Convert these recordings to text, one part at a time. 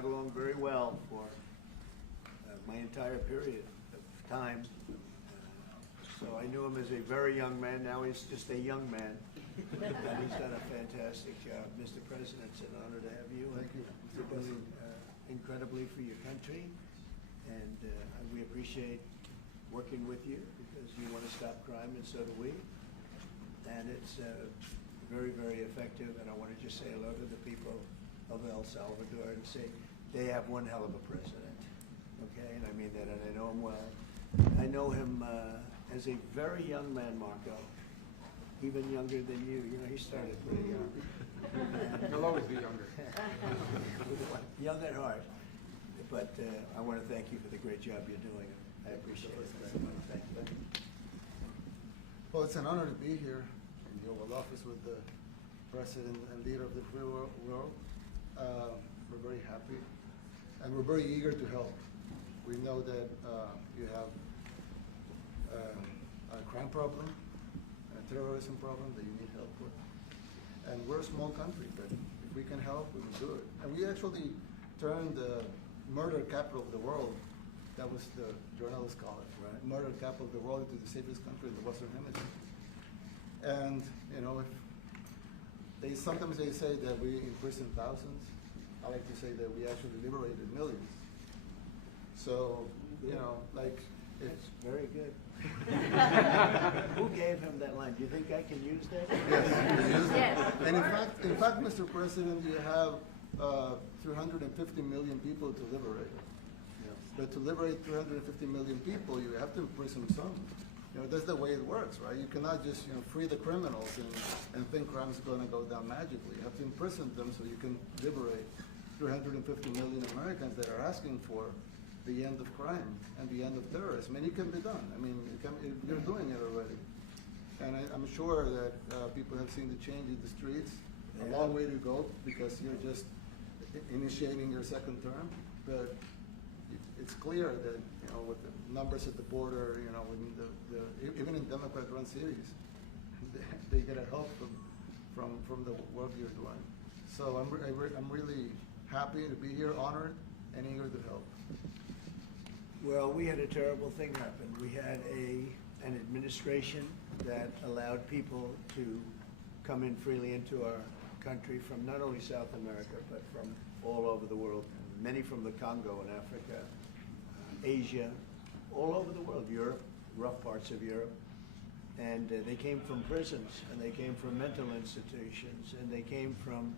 got along very well for my entire period of time. So I knew him as a very young man. Now he's just a young man. And he's done a fantastic job. Mr. President, it's an honor to have you. Thank you. You're doing incredibly for your country. And we appreciate working with you because you want to stop crime, and so do we. And it's very, very effective. And I want to just say hello to the people of El Salvador and say they have one hell of a president. Okay? And I mean that, and I know him well. I know him as a very young man, Marco, even younger than you. You know, he started pretty young. He'll always be younger. Young at heart. But I want to thank you for the great job you're doing. I appreciate it very much. Thank you. Well, it's an honor to be here in the Oval Office with the President and leader of the free world. We're very happy, and we're very eager to help. We know that you have a crime problem, a terrorism problem that you need help with. And we're a small country, but if we can help, we will do it. And we actually turned the murder capital of the world, that was the journalists call it, right? Murder capital of the world, into the safest country in the Western Hemisphere. And, you know, sometimes they say that we imprison thousands. I like to say that we actually liberated millions. So, you know, like, it's very good. Who gave him that line? Do you think I can use that? Yes. Yes. And in fact, Mr. President, you have 350 million people to liberate. Yes. But to liberate 350 million people, you have to imprison some. You know, that's the way it works, right? You cannot just, you know, free the criminals and think crime's going to go down magically. You have to imprison them so you can liberate 350 million Americans that are asking for the end of crime and the end of terrorism. And it can be done. I mean, you're doing it already. And I'm sure that people have seen the change in the streets. A long way to go because you're just initiating your second term. But it's clear that, you know, with the numbers at the border, you know, even in Democrat-run cities, they get a help from the work you're doing. So I'm really happy to be here, honored, and eager to help. Well, we had a terrible thing happen. We had an administration that allowed people to come in freely into our country from not only South America, but from all over the world, many from the Congo in Africa, Asia, all over the world, Europe, rough parts of Europe. And they came from prisons, and they came from mental institutions, and they came from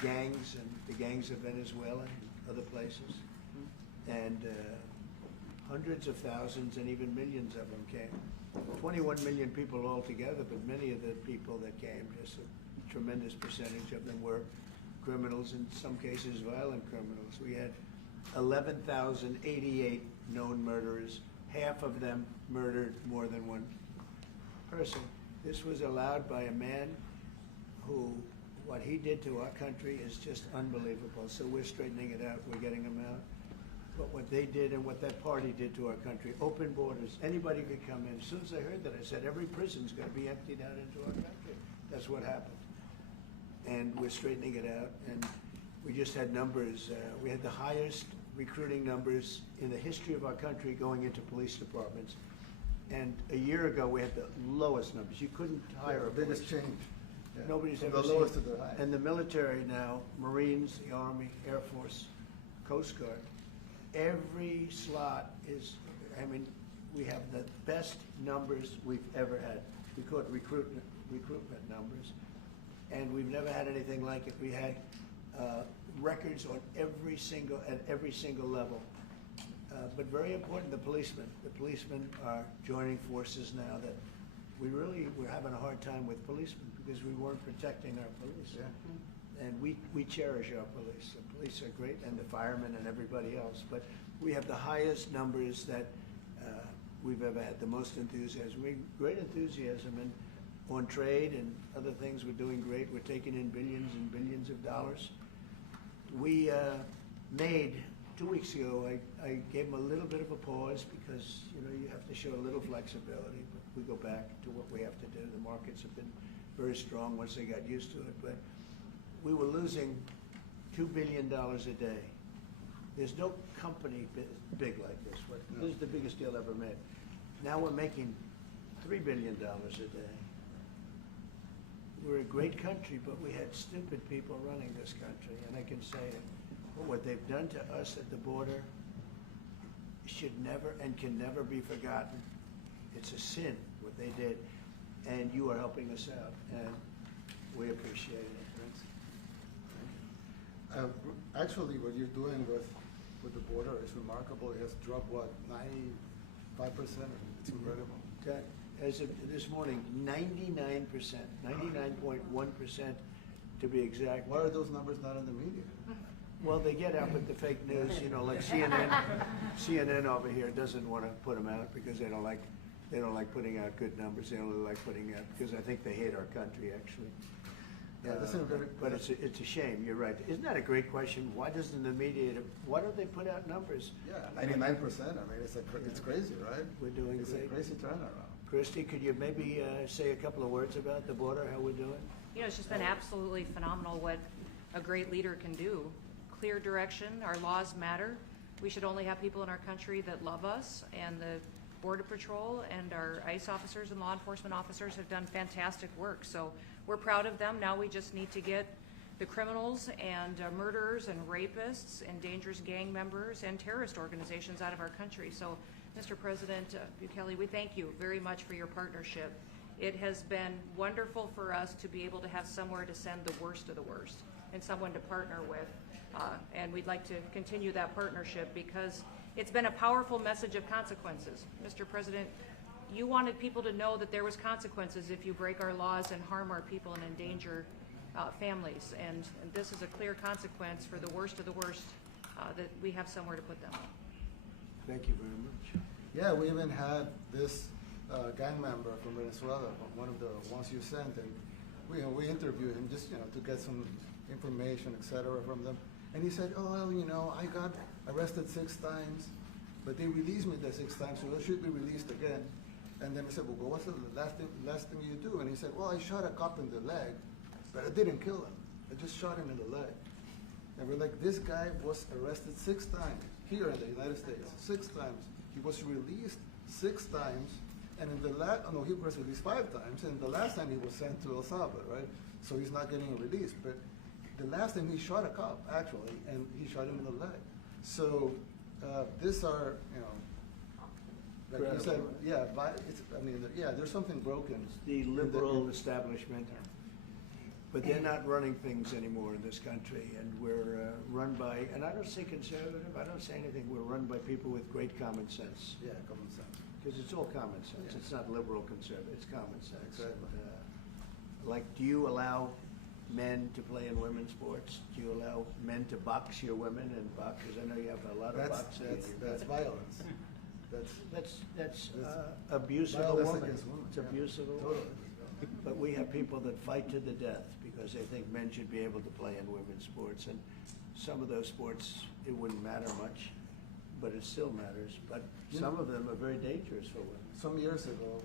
gangs, and the gangs of Venezuela and other places. And hundreds of thousands and even millions of them came. 21 million people altogether, but many of the people that came, just a tremendous percentage of them were criminals, in some cases violent criminals. We had 11,088 known murderers. Half of them murdered more than one person. This was allowed by a man who, what he did to our country is just unbelievable. So we're straightening it out, we're getting them out. But what they did and what that party did to our country, open borders, anybody could come in. As soon as I heard that, I said, every prison's going to be emptied out into our country. That's what happened. And we're straightening it out. And we just had numbers. We had the highest recruiting numbers in the history of our country going into police departments. And a year ago, we had the lowest numbers. You couldn't hire a biggest change. Yeah. Nobody's From ever the seen. lowest to the highest. And the military now, Marines, the Army, Air Force, Coast Guard, every slot is, I mean, we have the best numbers we've ever had. We call it recruitment numbers. And we've never had anything like it. We had records on at every single level. But very important, the policemen. The policemen are joining forces now that we're having a hard time with policemen because we weren't protecting our police. Yeah. And we cherish our police. The police are great, and the firemen and everybody else. But we have the highest numbers that we've ever had, the most enthusiasm. Great enthusiasm, and on trade and other things, we're doing great. We're taking in billions and billions of dollars. We made, 2 weeks ago, I gave them a little bit of a pause because, you know, you have to show a little flexibility. But we go back to what we have to do. The markets have been very strong once they got used to it. But we were losing $2 billion a day There's no company big like this. This is the biggest deal ever made. Now we're making $3 billion a day. We're a great country, but we had stupid people running this country, and I can say it. But what they've done to us at the border should never and can never be forgotten. It's a sin, what they did, and you are helping us out, and we appreciate it. Actually, what you're doing with the border is remarkable. It has dropped, what, 95%? It's incredible. As of this morning, 99%, 99.1% to be exact. Why are those numbers not in the media? Well, they get out with the fake news, you know, like CNN. CNN over here doesn't want to put them out because they don't like putting out good numbers. They only like putting out because I think they hate our country, actually. Yeah, that's a very, but it's a shame. You're right. Isn't that a great question? Why doesn't the media? Why don't they put out numbers? Yeah, 99%. I mean, it's crazy, right? We're doing it's great. A crazy turnaround. Christy, could you maybe say a couple of words about the border? How we're doing? You know, it's just been absolutely phenomenal what a great leader can do. Clear direction. Our laws matter. We should only have people in our country that love us, and the Border Patrol and our ICE officers and law enforcement officers have done fantastic work. So we're proud of them. Now we just need to get the criminals and murderers and rapists and dangerous gang members and terrorist organizations out of our country. So, Mr. President Bukele, we thank you very much for your partnership. It has been wonderful for us to be able to have somewhere to send the worst of the worst and someone to partner with. And we'd like to continue that partnership because it's been a powerful message of consequences. Mr. President, you wanted people to know that there was consequences if you break our laws and harm our people and endanger families. And this is a clear consequence for the worst of the worst that we have somewhere to put them. Thank you very much. Yeah, we even had this gang member from Venezuela, one of the ones you sent, and we interviewed him just to get some information, etc., from them. And he said, "Oh, well, I got arrested 6 times, but they released me the 6 times, so I should be released again." And then I said, "Well, what's the last thing you do?" And he said, "Well, I shot a cop in the leg, but I didn't kill him. I just shot him in the leg." And we're like, this guy was arrested 6 times here in the United States, 6 times. He was released 6 times, and in the he was released 5 times, and the last time he was sent to El Salvador, right? So he's not getting released. But the last time he shot a cop, actually, and he shot him in the leg. So these are, like you said, there's something broken. It's the liberal establishment, but they're not running things anymore in this country, and we're run by, and I don't say conservative, I don't say anything, we're run by people with great common sense. Yeah, common sense. Because it's all common sense. Yeah. It's not liberal conservative, it's common sense. Exactly. And, do you allow men to play in women's sports? Do you allow men to box your women and box? Because I know you have a lot of boxing. That's violence. That's abuse of a woman. Against women. It's abuse of a woman. Totally. But we have people that fight to the death because they think men should be able to play in women's sports. And some of those sports, it wouldn't matter much, but it still matters. But some of them are very dangerous for women. Some years ago,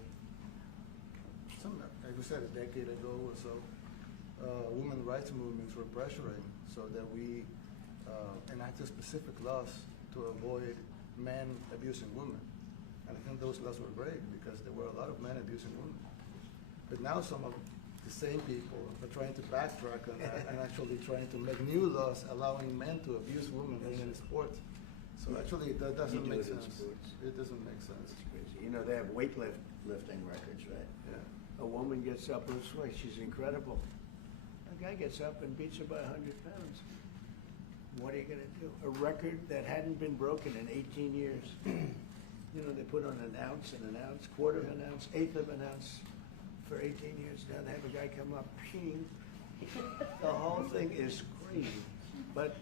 like we said, a decade ago or so, women rights movements were pressuring so that we enacted specific laws to avoid men abusing women. And I think those laws were great because there were a lot of men abusing women. But now some of the same people are trying to backtrack on that and actually trying to make new laws allowing men to abuse women in sports. So actually that doesn't make sense. It doesn't make sense. It's crazy. They have weightlifting records, right? Yeah. A woman gets up and swings. She's incredible. A guy gets up and beats her by 100 pounds. What are you going to do? A record that hadn't been broken in 18 years. They put on an ounce, quarter of an ounce, eighth of an ounce for 18 years. Now they have a guy come up, ping. The whole thing is crazy. But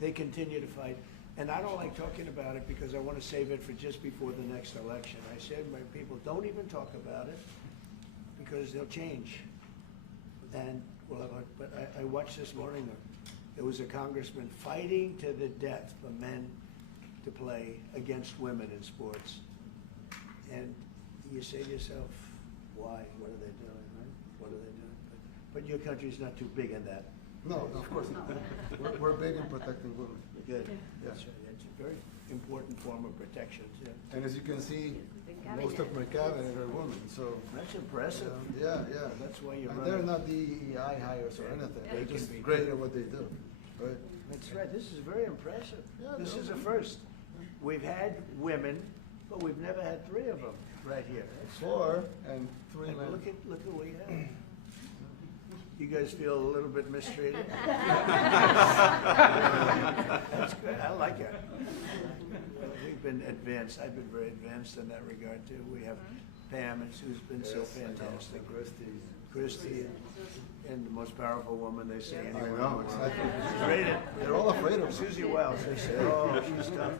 they continue to fight. And I don't like talking about it because I want to save it for just before the next election. I said to my people, don't even talk about it because they'll change. And but I watched this morning, there was a congressman fighting to the death for men to play against women in sports. And you say to yourself, why? What are they doing, right? What are they doing? But your country's not too big in that. No, of course not. We're big in protecting women. Good. Yeah. That's right. It's a very important form of protection, too. And as you can see, most of my cabinet are women, so. That's impressive. Yeah. That's why you're And running. they're not DEI hires or anything, They they're can just be great good. at what they do, right? That's right. This is very impressive. Yeah, This no. is a first. We've had women, but we've never had 3 of them right here. That's 4 and 3 And men. look at what we have. You guys feel a little bit mistreated? That's good, I like it. We've been advanced, I've been very advanced in that regard too. We have Pam, who's been so Yes, I know. fantastic. Christie. Christy, and the most powerful woman they say I anywhere. know, exactly. She's rated. They're all afraid of her. Susie Wells, they say, oh, she's tough.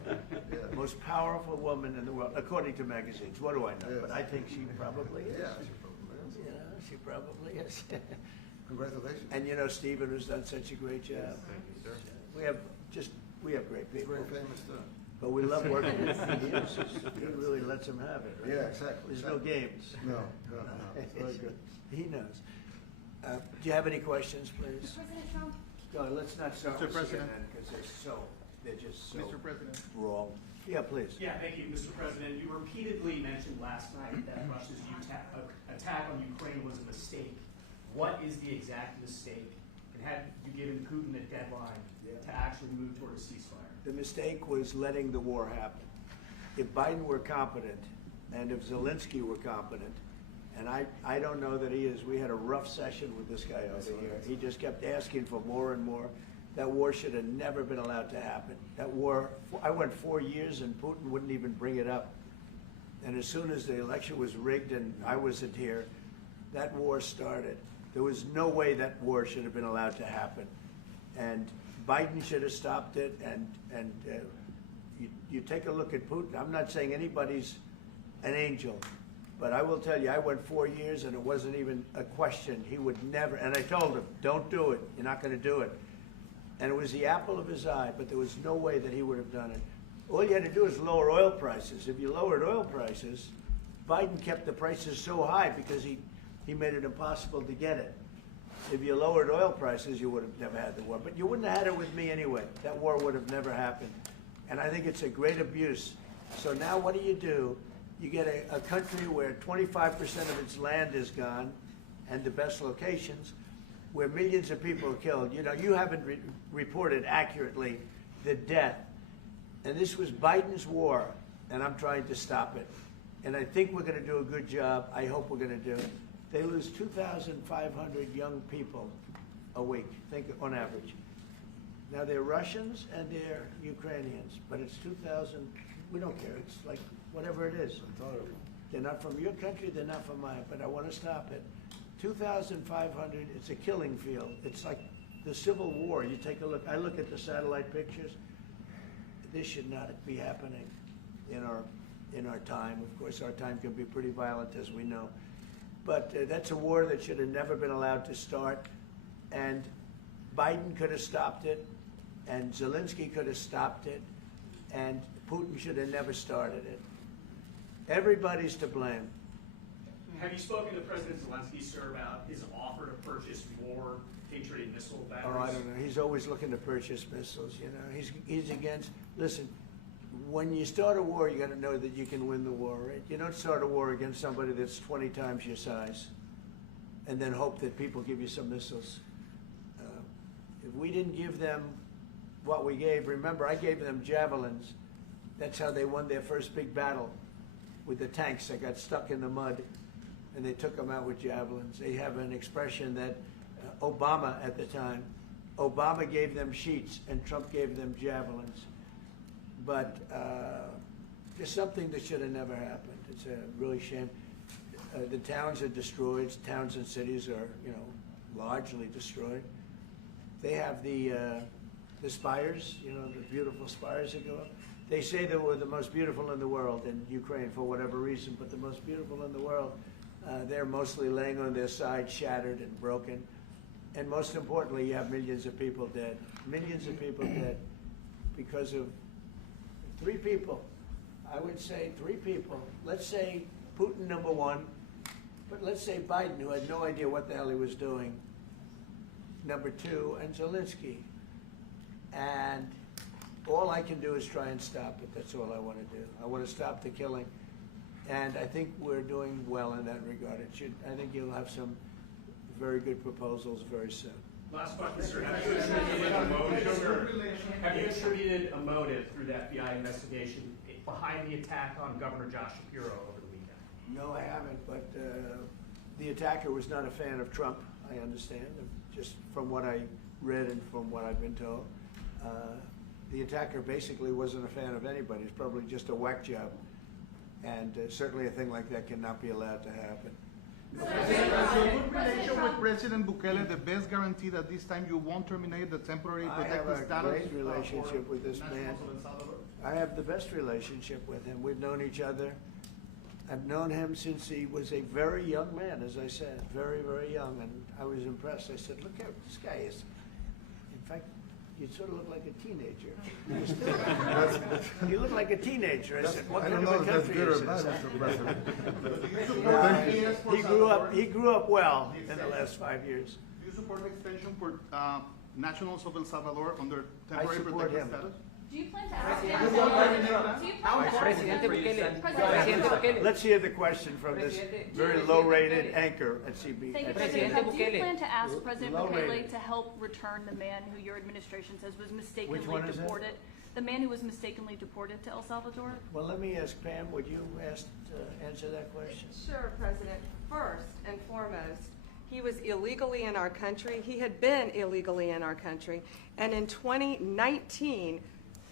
Yeah. Most powerful woman in the world, according to magazines. What do I know? Yes. But I think she probably is. Yeah, she probably is. You know, she probably is. Congratulations. And you know, Stephen has done such a great job. We have great people. Very famous too. But we love working with him. He really lets them have it, right? Yeah, exactly. There's no games. No. It's very good. He knows. Do you have any questions, please? President Trump? No, let's not start Mr. with President. CNN because they're just so Mr. President. wrong. Yeah, please. Yeah, thank you, Mr. President. You repeatedly mentioned last night that Russia's attack on Ukraine was a mistake. What is the exact mistake? And have you given Putin a deadline to actually move toward a ceasefire? The mistake was letting the war happen. If Biden were competent, and if Zelensky were competent, and I don't know that he is, we had a rough session with this guy over here. He just kept asking for more and more. That war should have never been allowed to happen. That war, I went 4 years and Putin wouldn't even bring it up. And as soon as the election was rigged and I wasn't here, that war started. There was no way that war should have been allowed to happen. And Biden should have stopped it, and you take a look at Putin. I'm not saying anybody's an angel, but I will tell you, I went 4 years and it wasn't even a question. He would never, and I told him, don't do it. You're not going to do it. And it was the apple of his eye, but there was no way that he would have done it. All you had to do is lower oil prices. If you lowered oil prices, Biden kept the prices so high because he made it impossible to get it. If you lowered oil prices, you would have never had the war. But you wouldn't have had it with me anyway. That war would have never happened. And I think it's a great abuse. So now what do? You get a country where 25% of its land is gone, and the best locations, where millions of people are killed. You know, you haven't reported accurately the death. And this was Biden's war, and I'm trying to stop it. And I think we're going to do a good job. I hope we're going to do it. They lose 2,500 young people a week, think on average. Now they're Russians and they're Ukrainians, but it's 2,000, we don't care, it's like whatever it is. They're not from your country, they're not from mine, but I want to stop it. 2,500, it's a killing field. It's like the Civil War. You take a look, I look at the satellite pictures. This should not be happening in our time. Of course, our time can be pretty violent, as we know. But that's a war that should have never been allowed to start. And Biden could have stopped it, and Zelensky could have stopped it, and Putin should have never started it. Everybody's to blame. Have you spoken to President Zelensky, sir, about his offer to purchase more Patriot missile batteries? Oh, I don't know. He's always looking to purchase missiles, you know. He's against, listen, when you start a war, you got to know that you can win the war, right? You don't start a war against somebody that's 20 times your size and then hope that people give you some missiles. If we didn't give them what we gave, remember, I gave them javelins. That's how they won their first big battle with the tanks that got stuck in the mud, and they took them out with javelins. They have an expression that Obama at the time, Obama gave them sheets and Trump gave them javelins. But just something that should have never happened. It's a really shame. The towns are destroyed. Towns and cities are, you know, largely destroyed. They have the spires, you know, the beautiful spires that go up. They say they were the most beautiful in the world in Ukraine for whatever reason, but the most beautiful in the world, they're mostly laying on their side, shattered and broken. And most importantly, you have millions of people dead. Millions of people dead because of 3 people. I would say 3 people. Let's say Putin, number 1, but let's say Biden, who had no idea what the hell he was doing. number 2, and Zelensky. And all I can do is try and stop it. That's all I want to do. I want to stop the killing. And I think we're doing well in that regard. I think you'll have some very good proposals very soon. Last question, sir. Have you attributed a motive, sir? Have you attributed a motive through the FBI investigation behind the attack on Governor Josh Shapiro over the weekend? No, I haven't, but the attacker was not a fan of Trump, I understand, just from what I read and from what I've been told. The attacker basically wasn't a fan of anybody. It's probably just a whack job. And certainly a thing like that cannot be allowed to happen. So good relation with President Bukele, the best guarantee that this time you won't terminate the temporary I have protected a status? great relationship with this man. nationals of El Salvador? I have the best relationship with him. We've known each other. I've known him since he was a very young man, as I said, very, very young, and I was impressed. I said, look at this guy is, in fact, you sort of look like a teenager. You look like a teenager. I said, what I kind don't of know a if that's country good or is bad, this? Mr. President. He grew up well in the last 5 years. Do you support the extension for nationals of El Salvador under temporary support protected him. status? Do you plan to ask him? Presidente Bukele. Presidente Bukele. Let's hear the question from this very low-rated anchor at CB. Thank you, at President. Presidente Do you Bukele. plan to ask President Low Bukele rated. to help return the man who your administration says was mistakenly Which one is that? deported? The man who was mistakenly deported to El Salvador? Well, let me ask Pam, would you answer that question? Sure, President. First and foremost, he was illegally in our country. He had been illegally in our country. And in 2019,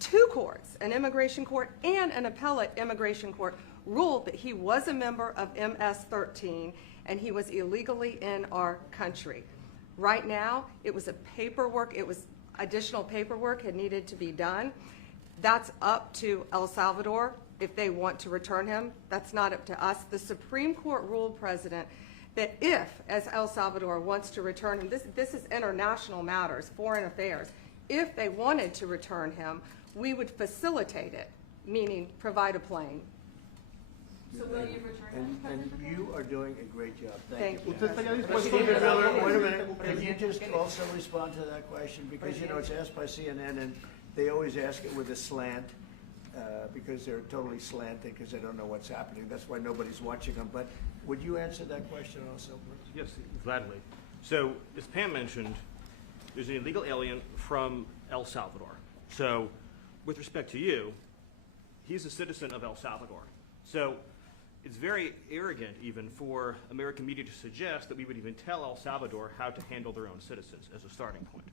2 courts, an immigration court and an appellate immigration court, ruled that he was a member of MS-13 and he was illegally in our country. Right now, it was additional paperwork had needed to be done. That's up to El Salvador if they want to return him. That's not up to us. The Supreme Court ruled, President, that if, as El Salvador wants to return him, this is international matters, foreign affairs, if they wanted to return him, we would facilitate it, meaning provide a plane. So will you return him, And President Bukele? you are doing a great job. Thank you. ¿Usted estaría dispuesto Stephen a Miller, retornar wait a al minute. presidente Can you Bukele? just also respond to that question? Because, you know, it's asked by CNN, and they always ask it with a slant, because they're totally slanted, because they don't know what's happening. That's why nobody's watching them. But would you answer that question also, please? Yes, gladly. So, as Pam mentioned, there's an illegal alien from El Salvador. So, with respect to you, he's a citizen of El Salvador. So, it's very arrogant even for American media to suggest that we would even tell El Salvador how to handle their own citizens as a starting point.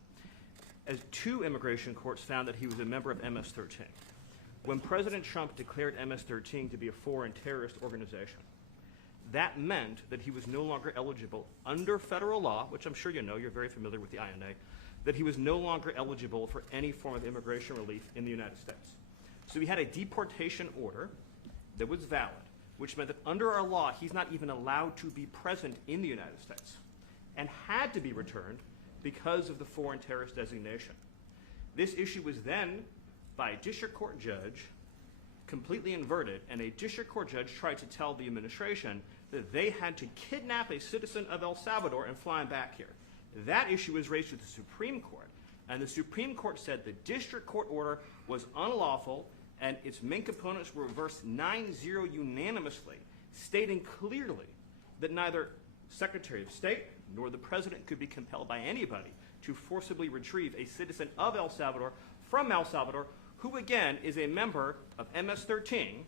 As 2 immigration courts found that he was a member of MS-13. When President Trump declared MS-13 to be a foreign terrorist organization, that meant that he was no longer eligible under federal law, which I'm sure you know, you're very familiar with the INA, that he was no longer eligible for any form of immigration relief in the United States. So we had a deportation order that was valid, which meant that under our law, he's not even allowed to be present in the United States and had to be returned because of the foreign terrorist designation. This issue was then, by a district court judge, completely inverted, and a district court judge tried to tell the administration that they had to kidnap a citizen of El Salvador and fly him back here. That issue was raised to the Supreme Court, and the Supreme Court said the district court order was unlawful, and its main components were reversed 9-0 unanimously, stating clearly that neither Secretary of State nor the President could be compelled by anybody to forcibly retrieve a citizen of El Salvador from El Salvador, who again is a member of MS-13,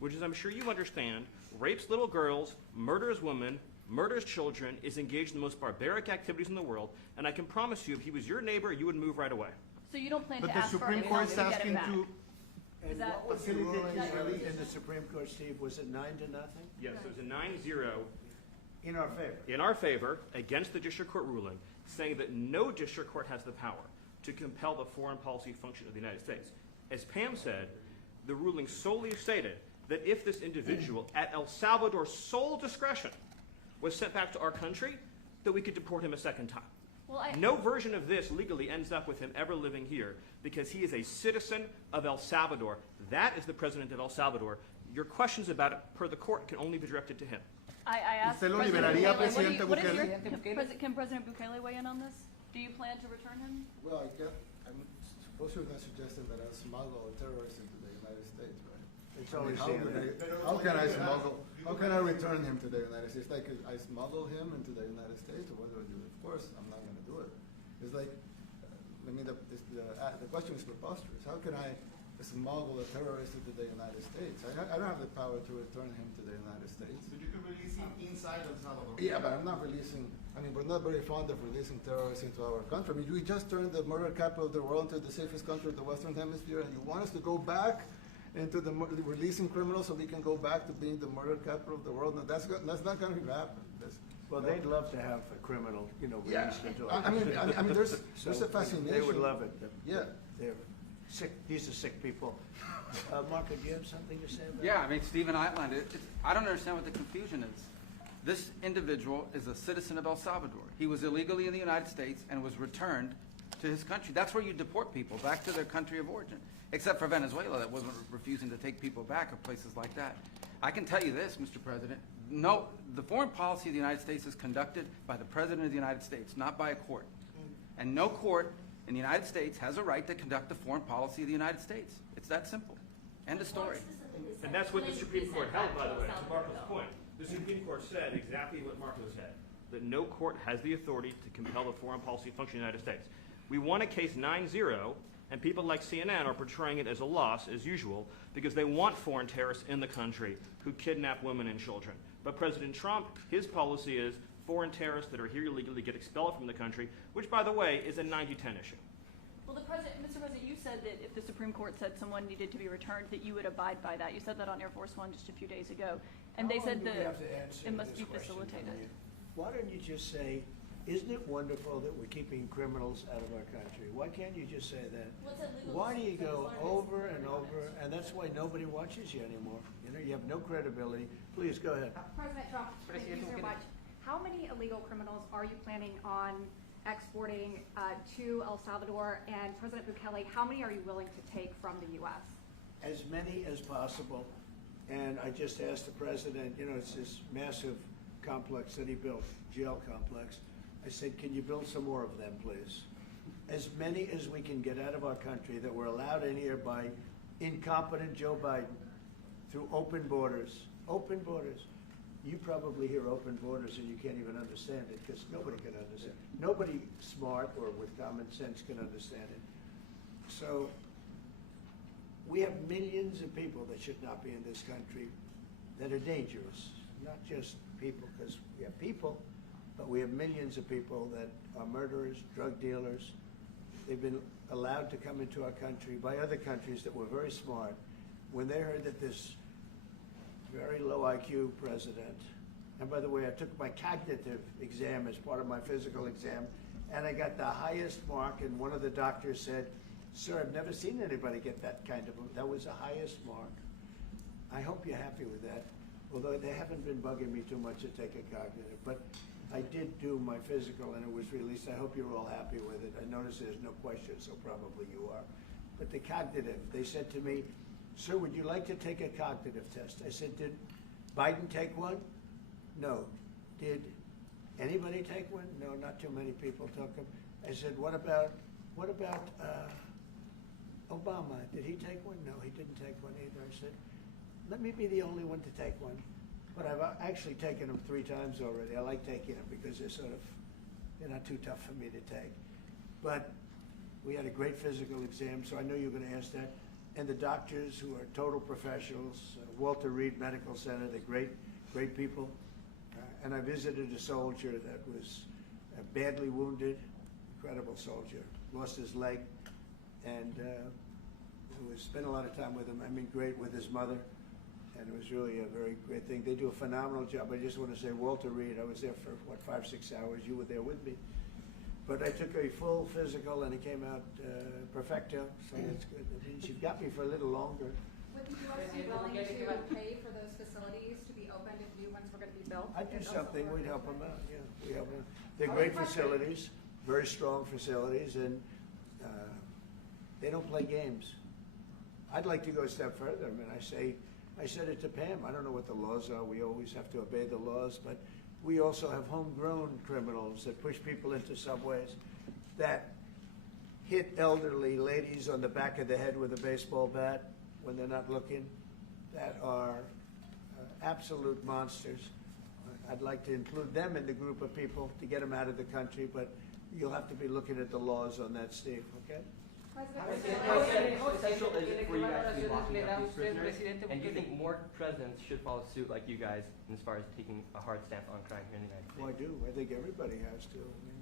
which, as I'm sure you understand, rapes little girls, murders women, murders children, is engaged in the most barbaric activities in the world, and I can promise you if he was your neighbor, you would move right away. So you don't plan But to the ask for Supreme him Court to is get him asking back? to, And that- what was the ruling Facilitate- in the Supreme Court, Steve? Was it 9-0? Yes, it was a 9-0 In our favor? in our favor against the district court ruling, saying that no district court has the power to compel the foreign policy function of the United States. As Pam said, the ruling solely stated that if this individual, at El Salvador's sole discretion, was sent back to our country, that we could deport him a second time. Well, No version of this legally ends up with him ever living here because he is a citizen of El Salvador. That is the president of El Salvador. Your questions about it, per the court, can only be directed to him. I asked ¿Usted lo President liberaría, Bukele, Presidente what is Bukele? your- can President Bukele weigh in on this? Do you plan to return him? Well, I'm suppose you're not suggesting that I smuggle a terrorist into the United States, right? It's I mean, always how can I smuggle, how can I return him to the United States? Like, I smuggle him into the United States, or what do I do? Of course, I'm not gonna do it. It's like, the question is preposterous. How can I smuggle a terrorist into the United States? I don't have the power to return him to the United States. But you can release him inside El Salvador. Yeah, but I'm not releasing, we're not very fond of releasing terrorists into our country. We just turned the murder capital of the world into the safest country of the Western Hemisphere, and you want us to go back into releasing criminals so we can go back to being the murder capital of the world? No, that's not going to happen. Well, they'd love to have a criminal, released into our I mean, there's a fascination. They would love it. Yeah. They're sick, these are sick people. Marco, do you have something to say about Yeah, I mean, Stephen outlined it. I don't understand what the confusion is. This individual is a citizen of El Salvador. He was illegally in the United States and was returned to his country. That's where you deport people, back to their country of origin. Except for Venezuela, that wasn't refusing to take people back, or places like that. I can tell you this, Mr. President. No, the foreign policy of the United States is conducted by the President of the United States, not by a court. And no court in the United States has a right to conduct the foreign policy of the United States. It's that simple. End of story. And that's what the Supreme Court held, by the way, to Marco's point. The Supreme Court said exactly what Marco said, that no court has the authority to compel the foreign policy function of the United States. We won a case 9-0, and people like CNN are portraying it as a loss, as usual, because they want foreign terrorists in the country who kidnap women and children. But President Trump, his policy is foreign terrorists that are here illegally get expelled from the country, which, by the way, is a 90-10 issue. Well, Mr. President, you said that if the Supreme Court said someone needed to be returned, that you would abide by that. You said that on Air Force One just a few days ago. And they said that it must be facilitated. Why don't you just say, isn't it wonderful that we're keeping criminals out of our country? Why can't you just say that? Why do you go over and over, and that's why nobody watches you anymore. You have no credibility. Please, go ahead. President Trump, thank you so much. How many illegal criminals are you planning on exporting to El Salvador? And President Bukele, how many are you willing to take from the U.S.? As many as possible. And I just asked the president, it's this massive complex that he built, jail complex. I said, can you build some more of them, please? As many as we can get out of our country that were allowed in here by incompetent Joe Biden through open borders. Open borders. You probably hear open borders and you can't even understand it because nobody can understand it. Nobody smart or with common sense can understand it. So we have millions of people that should not be in this country that are dangerous. Not just people, because we have people, but we have millions of people that are murderers, drug dealers. They've been allowed to come into our country by other countries that were very smart. When they heard that this very low IQ president, and by the way, I took my cognitive exam as part of my physical exam, and I got the highest mark, and one of the doctors said, sir, I've never seen anybody get that kind of, that was the highest mark. I hope you're happy with that, although they haven't been bugging me too much to take a cognitive, but I did do my physical and it was released. I hope you're all happy with it. I notice there's no question, so probably you are. But the cognitive, they said to me, sir, would you like to take a cognitive test? I said, did Biden take one? No. Did anybody take one? No, not too many people took them. I said, what about Obama? Did he take one? No, he didn't take one either. I said, let me be the only one to take one. But I've actually taken them 3 times already. I like taking them because they're not too tough for me to take. But we had a great physical exam, so I know you're going to ask that. And the doctors who are total professionals, Walter Reed Medical Center, they're great people. And I visited a soldier that was badly wounded, incredible soldier, lost his leg, and spent a lot of time with him. I mean, great with his mother. And it was really a very great thing. They do a phenomenal job. I just want to say, Walter Reed, I was there for, 5-6 hours. You were there with me. But I took a full physical, and it came out perfecto, so that's good. That means you've got me for a little longer. Would the U.S. be willing to pay for those facilities to be opened if new ones were going to be built? I'd do something. We'd help them out, yeah. We help them. They're great facilities, very strong facilities, and they don't play games. I'd like to go a step further. I mean, I said it to Pam. I don't know what the laws are. We always have to obey the laws, but we also have homegrown criminals that push people into subways. that hit elderly ladies on the back of the head with a baseball bat when they're not looking, that are absolute monsters. I'd like to include them in the group of people to get them out of the country, but you'll have to be looking at the laws on that, Steve, okay? How essential is it for you guys to be locking up these prisoners? And do you think more presidents should follow suit like you guys as far as taking a hard stance on crime here in the United States? Well, I do. I think everybody has to. I mean,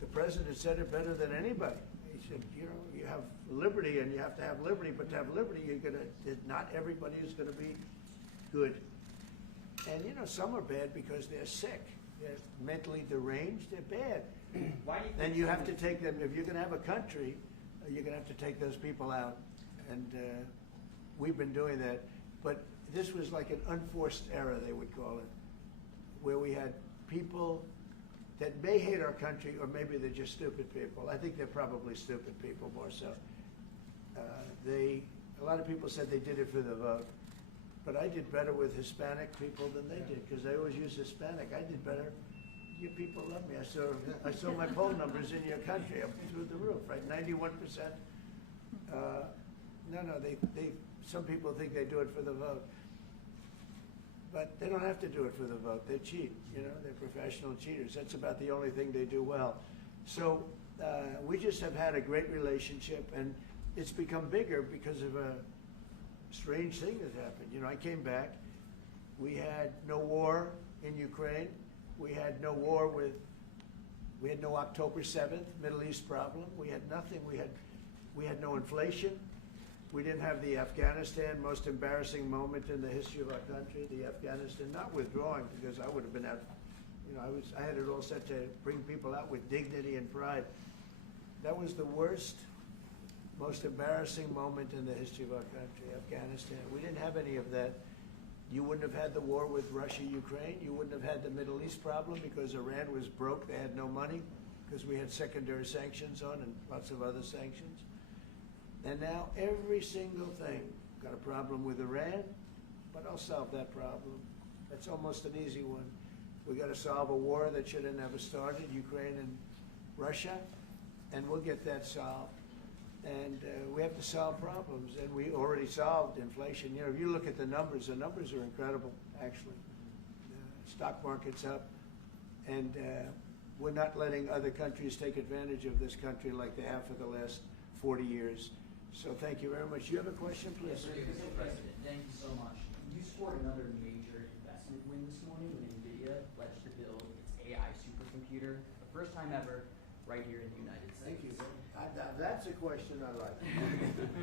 the president said it better than anybody. He said, you know, you have liberty and you have to have liberty, but to have liberty, not everybody is gonna be good. And, you know, some are bad because they're sick. They're mentally deranged, they're bad. Why do you think Then you have to take them, if you're gonna have a country, you're gonna have to take those people out. And we've been doing that. But this was like an unforced error, they would call it, where we had people that may hate our country, or maybe they're just stupid people. I think they're probably stupid people more so. A lot of people said they did it for the vote. But I did better with Hispanic people than they did, because they always use Hispanic. I did better. You people love me. I saw my poll numbers in your country up through the roof, right? 91%. Some people think they do it for the vote. But they don't have to do it for the vote. They cheat, you know, they're professional cheaters. That's about the only thing they do well. So we just have had a great relationship, and it's become bigger because of a strange thing that happened. You know, I came back. We had no war in Ukraine. We had no war we had no October 7th Middle East problem. We had nothing. We had no inflation. We didn't have the Afghanistan most embarrassing moment in the history of our country. The Afghanistan, not withdrawing, because I would have been out. You know, I had it all set to bring people out with dignity and pride. That was the worst, most embarrassing moment in the history of our country, Afghanistan. We didn't have any of that. You wouldn't have had the war with Russia, Ukraine. You wouldn't have had the Middle East problem because Iran was broke. They had no money because we had secondary sanctions on and lots of other sanctions. And now every single thing, got a problem with Iran, but I'll solve that problem. That's almost an easy one. We got to solve a war that should have never started, Ukraine and Russia, and we'll get that solved. And we have to solve problems, and we already solved inflation. You know, if you look at the numbers are incredible, actually. Stock market's up, and we're not letting other countries take advantage of this country like they have for the last 40 years. So thank you very much. You have a question, please? Yes, Mr. President, thank you so much. You scored another major investment win this morning when NVIDIA pledged to build its AI supercomputer, the first time ever, right here in the United States. Thank you. That's a question I like.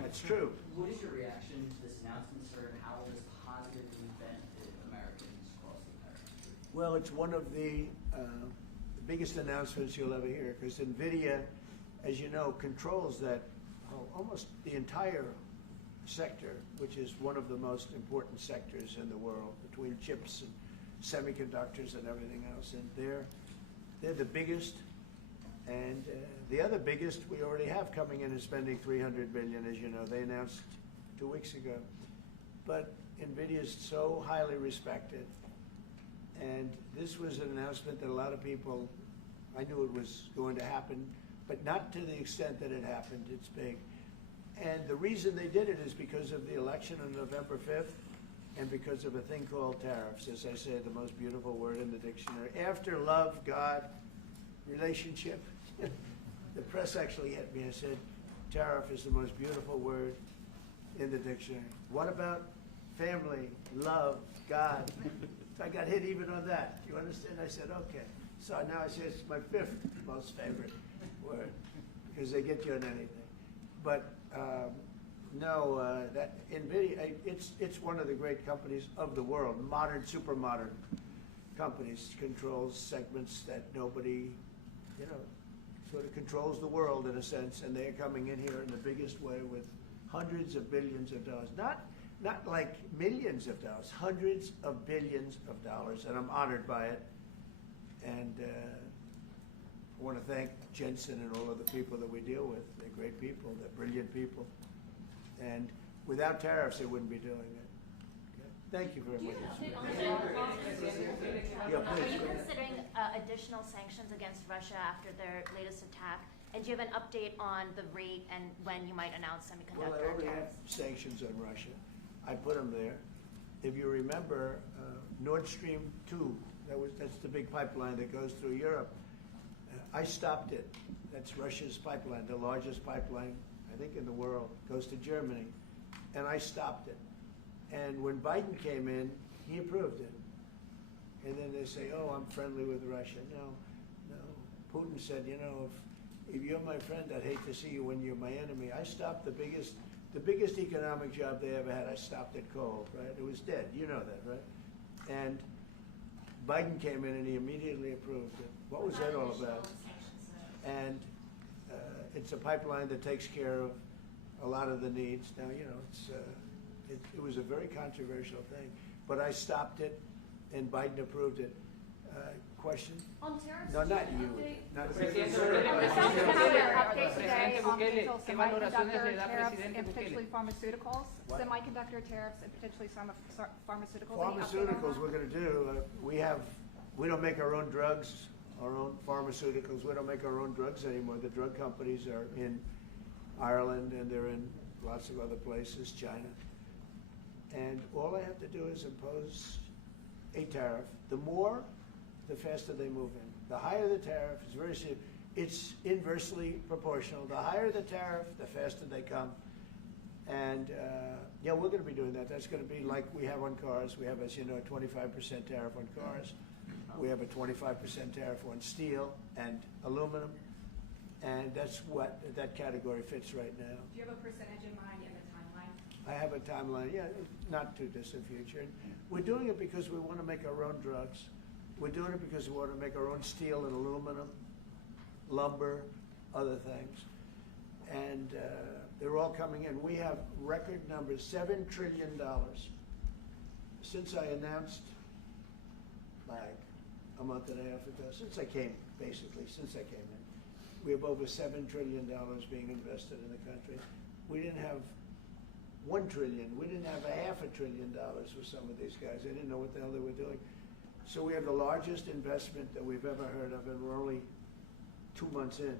That's true. What is your reaction to this announcement, sir, and how will this positively benefit Americans across the entire country? Well, it's one of the biggest announcements you'll ever hear, because NVIDIA, as you know, controls that almost the entire sector, which is one of the most important sectors in the world, between chips and semiconductors and everything else. And they're the biggest. And the other biggest we already have coming in is spending $300 billion, as you know. They announced 2 weeks ago. But NVIDIA is so highly respected. And this was an announcement that a lot of people, I knew it was going to happen, but not to the extent that it happened. It's big. And the reason they did it is because of the election on November 5th and because of a thing called tariffs. As I say, the most beautiful word in the dictionary. After love, God, relationship. The press actually hit me and said, tariff is the most beautiful word in the dictionary. What about family, love, God? So I got hit even on that. You understand? I said, okay. So now I say it's my 5th most favorite word, because they get you on anything. But that NVIDIA, it's one of the great companies of the world, modern, super modern companies, controls segments that nobody, you know, sort of controls the world in a sense, and they're coming in here in the biggest way with hundreds of billions of dollars. Not like millions of dollars, hundreds of billions of dollars, and I'm honored by it. And I want to thank Jensen and all of the people that we deal with. They're great people, they're brilliant people. And without tariffs, they wouldn't be doing it. Okay? Thank you very much. Are you considering additional sanctions against Russia after their latest attack? And do you have an update on the rate and when you might announce Well, semiconductor I already have tariffs? sanctions on Russia. I put them there. If you remember, Nord Stream 2, that's the big pipeline that goes through Europe. I stopped it. That's Russia's pipeline, the largest pipeline, I think, in the world. Goes to Germany. And I stopped it. And when Biden came in, he approved it. And then they say, oh, I'm friendly with Russia. No. Putin said, you know, if you're my friend, I'd hate to see you when you're my enemy. I stopped the biggest economic job they ever had. I stopped it cold, right? It was dead. You know that, right? And Biden came in and he immediately approved it. What was that all about? And it's a pipeline that takes care of a lot of the needs. Now, you know, it was a very controversial thing, but I stopped it, and Biden approved it. Question? On tariffs, No, not you. Not Presidente today on potential semiconductor tariffs and potentially pharmaceuticals. What? Semiconductor tariffs and potentially pharmaceuticals. Any update on Pharmaceuticals, that? we're going to do. We don't make our own drugs, our own pharmaceuticals. We don't make our own drugs anymore. The drug companies are in Ireland and they're in lots of other places, China. And all I have to do is impose a tariff. The more, the faster they move in. The higher the tariff, it's very simple. It's inversely proportional. The higher the tariff, the faster they come. And yeah, we're going to be doing that. That's going to be like we have on cars. We have, as you know, a 25% tariff on cars. We have a 25% tariff on steel and aluminum. And that's what that category fits right now. Do you have a percentage in mind and a timeline? I have a timeline, yeah, not too distant future. And we're doing it because we want to make our own drugs. We're doing it because we want to make our own steel and aluminum, lumber, other things. And they're all coming in. We have record numbers, $7 trillion. Since I announced, like a month and a half ago, since I came in, we have over $7 trillion being invested in the country. We didn't have $1 trillion. We didn't have $500 billion with some of these guys. They didn't know what the hell they were doing. So we have the largest investment that we've ever heard of, and we're only 2 months in.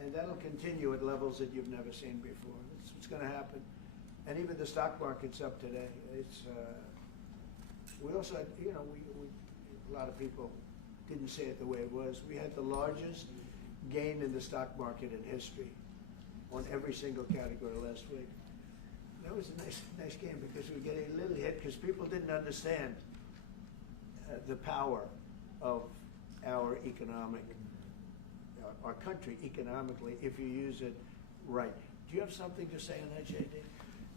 And that'll continue at levels that you've never seen before. That's what's going to happen. And even the stock market's up today. It's we also had, you know, a lot of people didn't say it the way it was. We had the largest gain in the stock market in history on every single category last week. That was a nice game because we were getting a little hit because people didn't understand the power of our our country economically if you use it right. Do you have something to say on that, JD?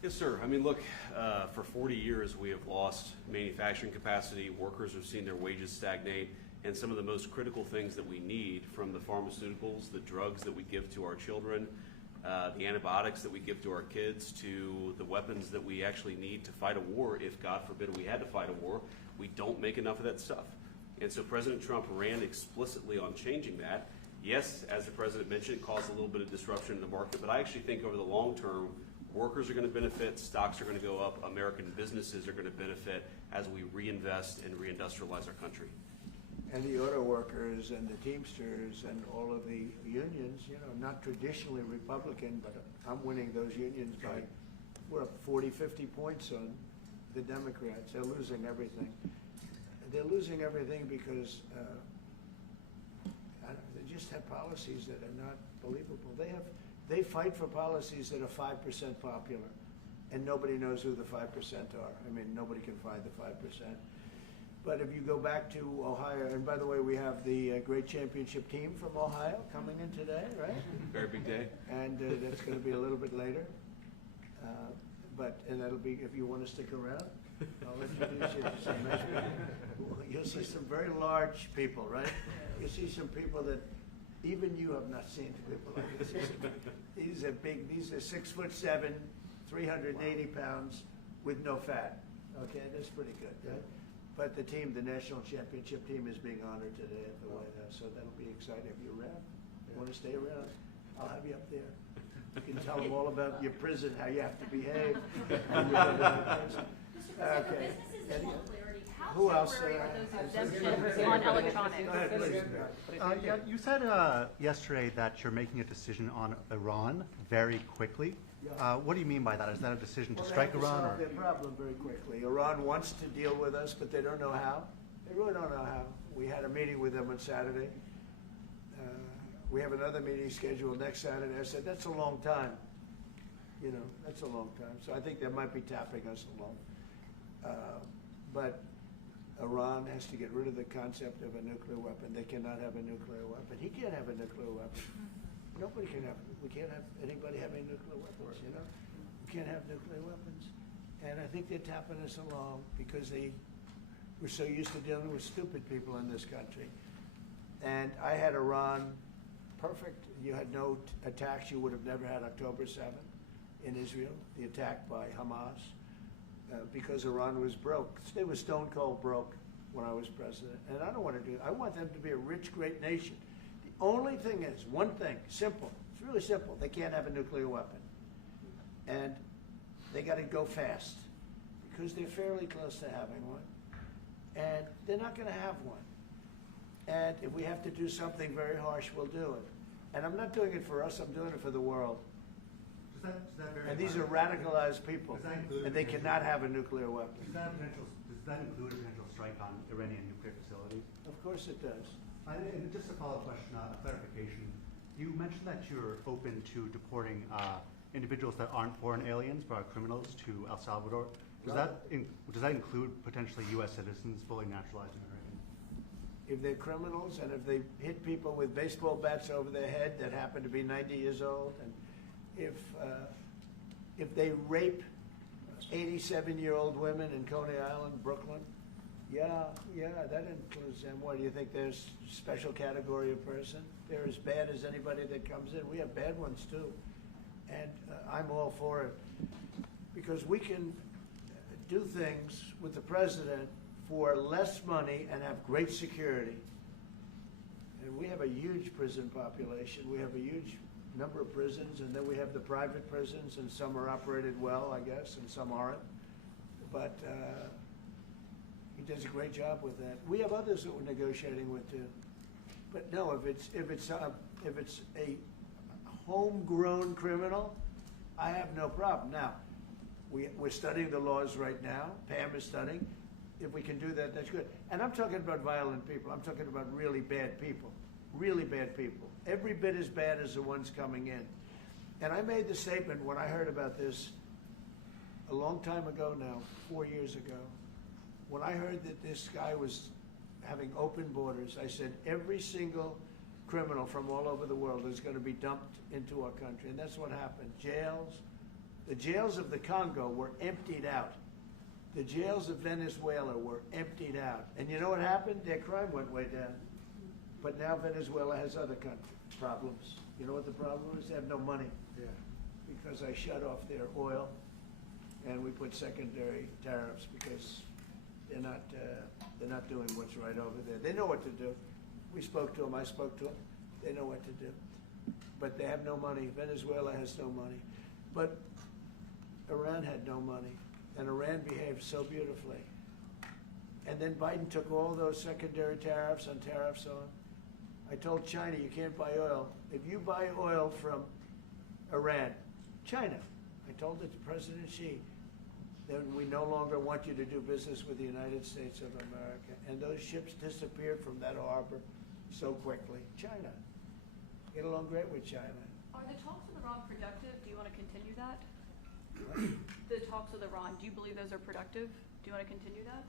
Yes, sir. I mean, look, for 40 years we have lost manufacturing capacity. Workers have seen their wages stagnate, and some of the most critical things that we need, from the pharmaceuticals, the drugs that we give to our children, the antibiotics that we give to our kids, to the weapons that we actually need to fight a war, if God forbid we had to fight a war, we don't make enough of that stuff. And so President Trump ran explicitly on changing that. Yes, as the President mentioned, it caused a little bit of disruption in the market, but I actually think over the long term, workers are going to benefit, stocks are going to go up, American businesses are going to benefit as we reinvest and reindustrialize our country. And the auto workers and the Teamsters and all of the unions, you know, not traditionally Republican, but I'm winning those unions by, we're up 40, 50 points on the Democrats. They're losing everything. They're losing everything because they just have policies that are not believable. They fight for policies that are 5% popular, and nobody knows who the 5% are. I mean, nobody can find the 5%. But if you go back to Ohio, and by the way, we have the great championship team from Ohio coming in today, right? Very big day. And that's going to be a little bit later. And that'll be, if you want to stick around, I'll introduce you to some nice people. You'll see some very large people, right? You'll see some people that even you have not seen people like this. These are big, these are 6'7", 380 pounds with no fat. Okay, that's pretty good, right? But the team, the national championship team, is being honored today at the White House, so that'll be exciting. If you're around, you want to stay around, I'll have you up there. You can tell them all about your prison, how you have to behave. Okay. Businesses want clarity. How Who else? temporary are those exemptions on electronics? Go ahead, please. Yeah, you said yesterday that you're making a decision on Iran very quickly. What do you mean by that? Is that a decision to strike Iran? They have to solve Or? their problem very quickly. Iran wants to deal with us, but they don't know how. They really don't know how. We had a meeting with them on Saturday. We have another meeting scheduled next Saturday. I said, that's a long time. You know, that's a long time. So I think they might be tapping us along. But Iran has to get rid of the concept of a nuclear weapon. They cannot have a nuclear weapon. He can't have a nuclear weapon. Nobody can have, we can't have anybody having nuclear weapons, you know? We can't have nuclear weapons. And I think they're tapping us along because we're so used to dealing with stupid people in this country. And I had Iran perfect. You had no attacks. You would have never had October 7th in Israel, the attack by Hamas, because Iran was broke. They were stone cold broke when I was president. And I don't want to do it. I want them to be a rich, great nation. The only thing is, one thing, simple. It's really simple. They can't have a nuclear weapon. And they got to go fast because they're fairly close to having one. And they're not going to have one. And if we have to do something very harsh, we'll do it. And I'm not doing it for us, I'm doing it for the world. And these are radicalized people, and they cannot have a nuclear weapon. Does that include a potential strike on Iranian nuclear facilities? Of course it does. And just a follow-up question, a clarification. You mentioned that you're open to deporting individuals that aren't foreign aliens but are criminals to El Salvador. Does that include potentially U.S. citizens fully naturalized American? If they're criminals and if they hit people with baseball bats over their head that happen to be 90 years old, and if they rape 87-year-old women in Coney Island, Brooklyn, yeah, that includes them. What, do you think there's a special category of person? They're as bad as anybody that comes in. We have bad ones too. And I'm all for it because we can do things with the president for less money and have great security. And we have a huge prison population. We have a huge number of prisons, and then we have the private prisons, and some are operated well, I guess, and some aren't. But he does a great job with that. We have others that we're negotiating with too. But no, if it's a homegrown criminal, I have no problem. Now, we're studying the laws right now. Pam is studying. If we can do that, that's good. And I'm talking about violent people. I'm talking about really bad people. Really bad people. Every bit as bad as the ones coming in. And I made the statement when I heard about this a long time ago now, 4 years ago. When I heard that this guy was having open borders, I said every single criminal from all over the world is going to be dumped into our country. And that's what happened. Jails. The jails of the Congo were emptied out. The jails of Venezuela were emptied out. And you know what happened? Their crime went way down. But now Venezuela has other problems. You know what the problem is? They have no money. Yeah. Because I shut off their oil, and we put secondary tariffs because they're not doing what's right over there. They know what to do. We spoke to them. I spoke to them. They know what to do. But they have no money. Venezuela has no money. But Iran had no money. And Iran behaved so beautifully. And then Biden took all those secondary tariffs on. I told China, you can't buy oil. If you buy oil from Iran, China, I told it to President Xi, then we no longer want you to do business with the United States of America. And those ships disappeared from that harbor so quickly. China. Get along great with China. Are the talks with Iran productive? Do you want to continue that? The talks with Iran, do you believe those are productive? Do you want to continue that?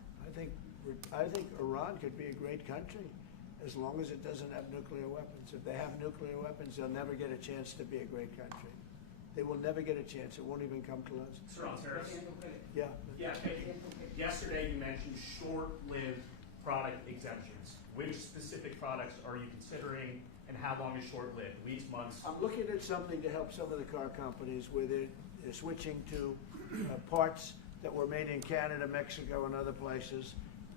I think Iran could be a great country as long as it doesn't have nuclear weapons. If they have nuclear weapons, they'll never get a chance to be a great country. They will never get a chance. It won't even come close. Sir, on tariffs. Yeah. Yeah, thank you. Yesterday you mentioned short-lived product exemptions. Which specific products are you considering, and how long is short-lived? Weeks, months? I'm looking at something to help some of the car companies where they're switching to parts that were made in Canada, Mexico, and other places,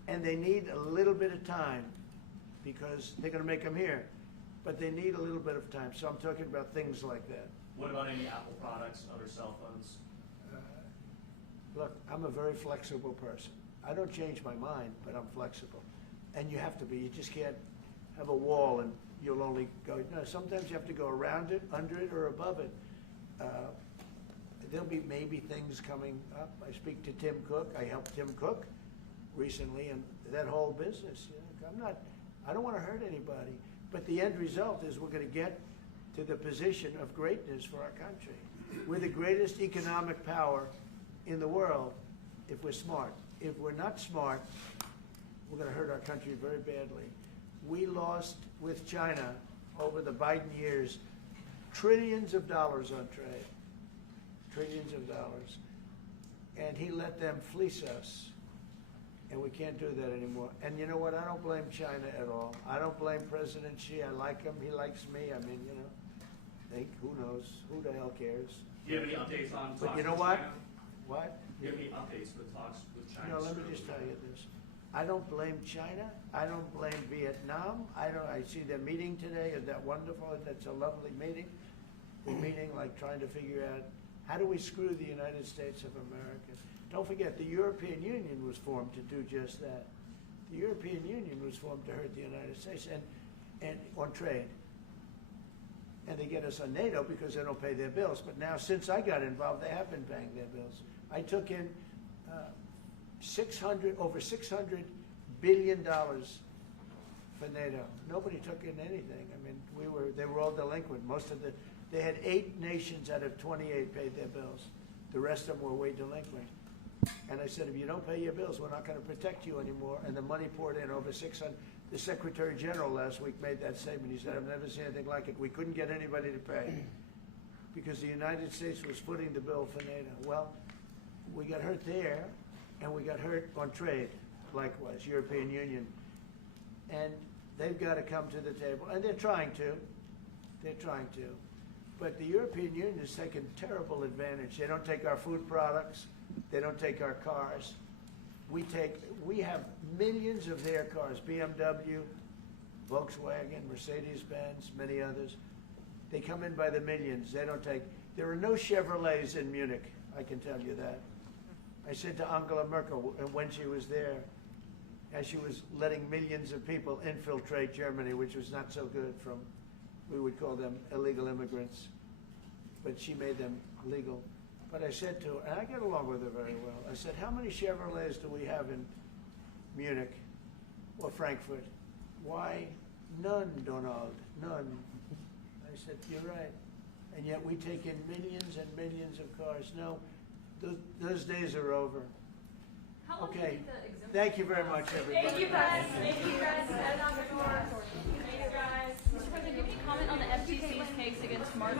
and they need a little bit of time because they're going to make them here, but they need a little bit of time. So I'm talking about things like that. What about any Apple products, other cell phones? look, I'm a very flexible person. I don't change my mind, but I'm flexible. And you have to be. You just can't have a wall and you'll only go, no, sometimes you have to go around it, under it, or above it. There'll be maybe things coming up. I speak to Tim Cook. I helped Tim Cook recently and that whole business. You know, I don't want to hurt anybody. But the end result is we're going to get to the position of greatness for our country. We're the greatest economic power in the world if we're smart. If we're not smart, we're going to hurt our country very badly. We lost with China over the Biden years trillions of dollars on trade, trillions of dollars. And he let them fleece us. And we can't do that anymore. And you know what? I don't blame China at all. I don't blame President Xi. I like him. He likes me. I mean, you know, who knows? Who the hell cares? Do you have any updates on talks But you know with what? China? What? Do you have any updates with talks with China? You know, let me just tell you this. I don't blame China. I don't blame Vietnam. I see their meeting today. Is that wonderful? That's a lovely meeting. They're meeting, like trying to figure out how do we screw the United States of America. Don't forget, the European Union was formed to do just that. The European Union was formed to hurt the United States and on trade. And they get us on NATO because they don't pay their bills. But now, since I got involved, they have been paying their bills. I took in over $600 billion for NATO. Nobody took in anything. I mean, they were all delinquent. They had 8 nations out of 28 paid their bills. The rest of them were way delinquent. And I said, if you don't pay your bills, we're not going to protect you anymore. And the money poured in over 600. The Secretary General last week made that statement. He said, I've never seen anything like it. We couldn't get anybody to pay because the United States was footing the bill for NATO. Well, we got hurt there, and we got hurt on trade, likewise, European Union. And they've got to come to the table. And they're trying to. They're trying to. But the European Union has taken terrible advantage. They don't take our food products. They don't take our cars. We have millions of their cars, BMW, Volkswagen, Mercedes-Benz, many others. They come in by the millions. They don't take, there are no Chevrolets in Munich, I can tell you that. I said to Angela Merkel when she was there, as she was letting millions of people infiltrate Germany, which was not so good from, we would call them illegal immigrants, but she made them legal. But I said to her, and I get along with her very well, I said, how many Chevrolets do we have in Munich or Frankfurt? Why, none, Donald, none. I said, you're right. And yet we take in millions and millions of cars. No, those days are over. Okay, thank you very much, everybody. Thank you, guys. Thank you, guys. Head on the floor. Thank you, guys. Mr. President, can you comment on the FTC's case against Mark?